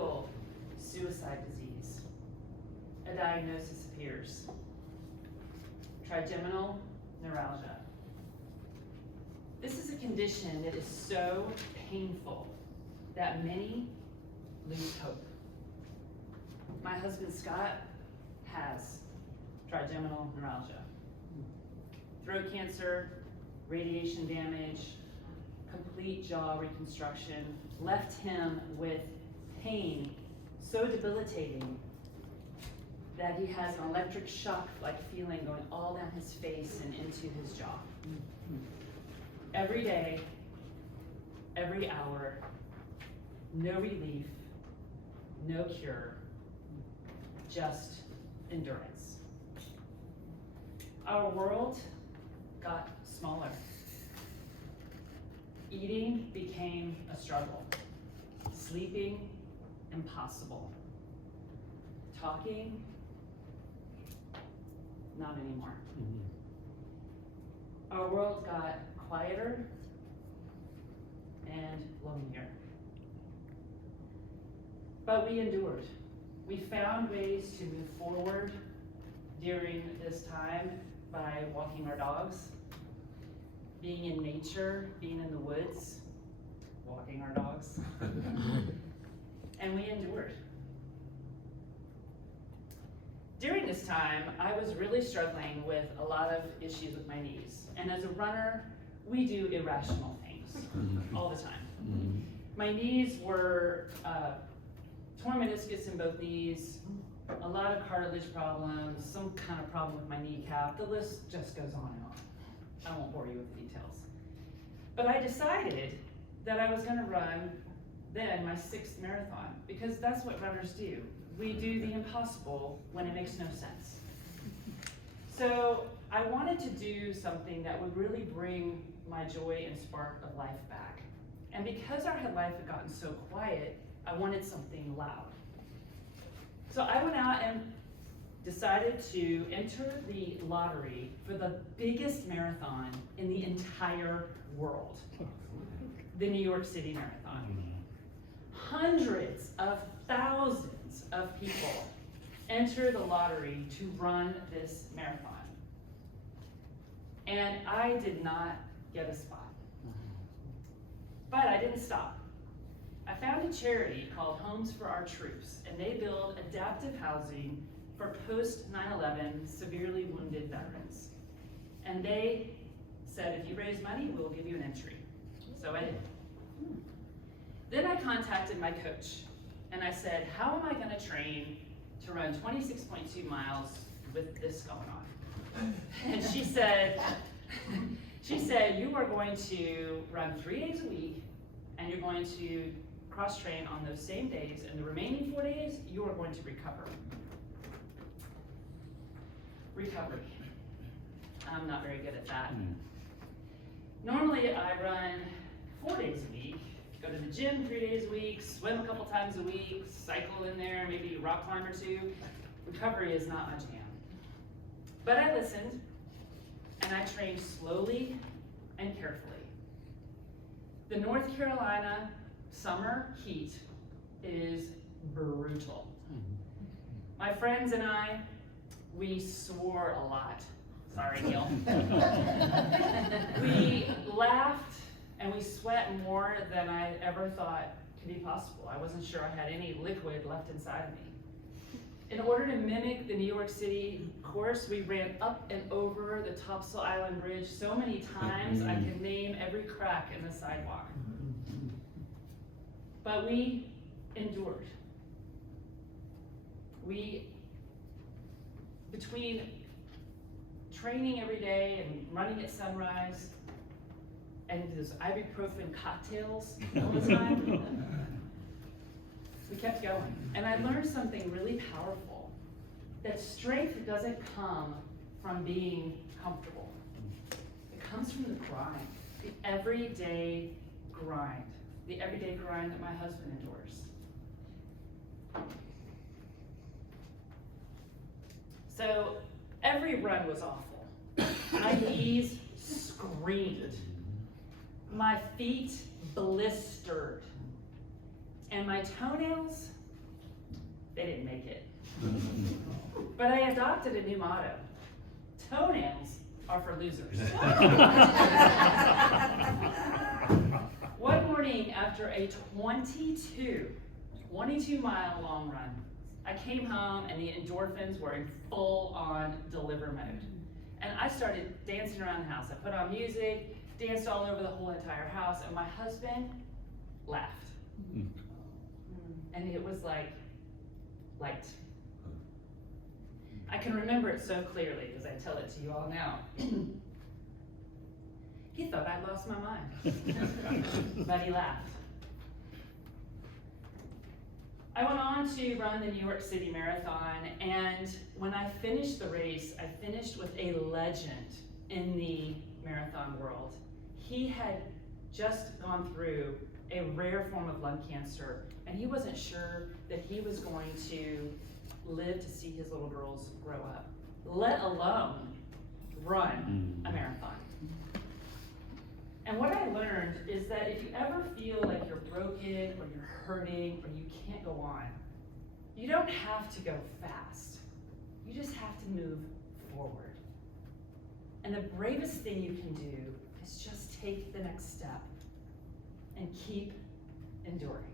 typical suicide disease, a diagnosis appears: trigeminal neuralgia. This is a condition that is so painful that many lose hope. My husband Scott has trigeminal neuralgia. Throat cancer, radiation damage, complete jaw reconstruction left him with pain so debilitating that he has an electric shock-like feeling going all down his face and into his jaw. Every day, every hour, no relief, no cure, just endurance. Our world got smaller. Eating became a struggle. Sleeping, impossible. Talking, not anymore. Our world got quieter and lonelier. But we endured. We found ways to move forward during this time by walking our dogs, being in nature, being in the woods, walking our dogs. And we endured. During this time, I was really struggling with a lot of issues with my knees. And as a runner, we do irrational things all the time. My knees were torn meniscus in both knees, a lot of cartilage problems, some kind of problem with my kneecap. The list just goes on and on. I won't bore you with the details. But I decided that I was gonna run then my 6th marathon, because that's what runners do. We do the impossible when it makes no sense. So I wanted to do something that would really bring my joy and spark of life back. And because our life had gotten so quiet, I wanted something loud. So I went out and decided to enter the lottery for the biggest marathon in the entire world, the New York City Marathon. Hundreds of thousands of people enter the lottery to run this marathon. And I did not get a spot. But I didn't stop. I found a charity called Homes for Our Troops, and they build adaptive housing for post 9/11 severely wounded veterans. And they said, if you raise money, we'll give you an entry. So I did. Then I contacted my coach, and I said, how am I gonna train to run 26.2 miles with this going on? And she said, you are going to run 3 days a week, and you're going to cross-train on those same days, and the remaining 4 days, you are going to recover. Recovery. I'm not very good at that. Normally, I run 4 days a week, go to the gym 3 days a week, swim a couple times a week, cycle in there, maybe rock climb or two. Recovery is not my jam. But I listened, and I trained slowly and carefully. The North Carolina summer heat is brutal. My friends and I, we swore a lot. Sorry, Neil. We laughed and we sweat more than I ever thought could be possible. I wasn't sure I had any liquid left inside of me. In order to mimic the New York City course, we ran up and over the Topsail Island Bridge so many times I could name every crack in the sidewalk. But we endured. Between training every day and running at sunrise and those ibuprofen cocktails all the time, we kept going. And I learned something really powerful, that strength doesn't come from being comfortable. It comes from the grind, the everyday grind that my husband endures. So every run was awful. My knees screamed. My feet blistered. And my toenails They didn't make it. But I adopted a new motto. Toenails are for losers. One morning after a 22-mile long run, I came home and the endorphins were in full-on deliver mode. And I started dancing around the house. I put on music, danced all over the whole entire house, and my husband laughed. And it was like light. I can remember it so clearly as I tell it to you all now. He thought I'd lost my mind, but he laughed. I went on to run the New York City Marathon, and when I finished the race, I finished with a legend in the marathon world. He had just gone through a rare form of lung cancer, and he wasn't sure that he was going to live to see his little girls grow up, let alone run a marathon. And what I learned is that if you ever feel like you're broken or you're hurting or you can't go on, you don't have to go fast. You just have to move forward. And the bravest thing you can do is just take the next step and keep enduring.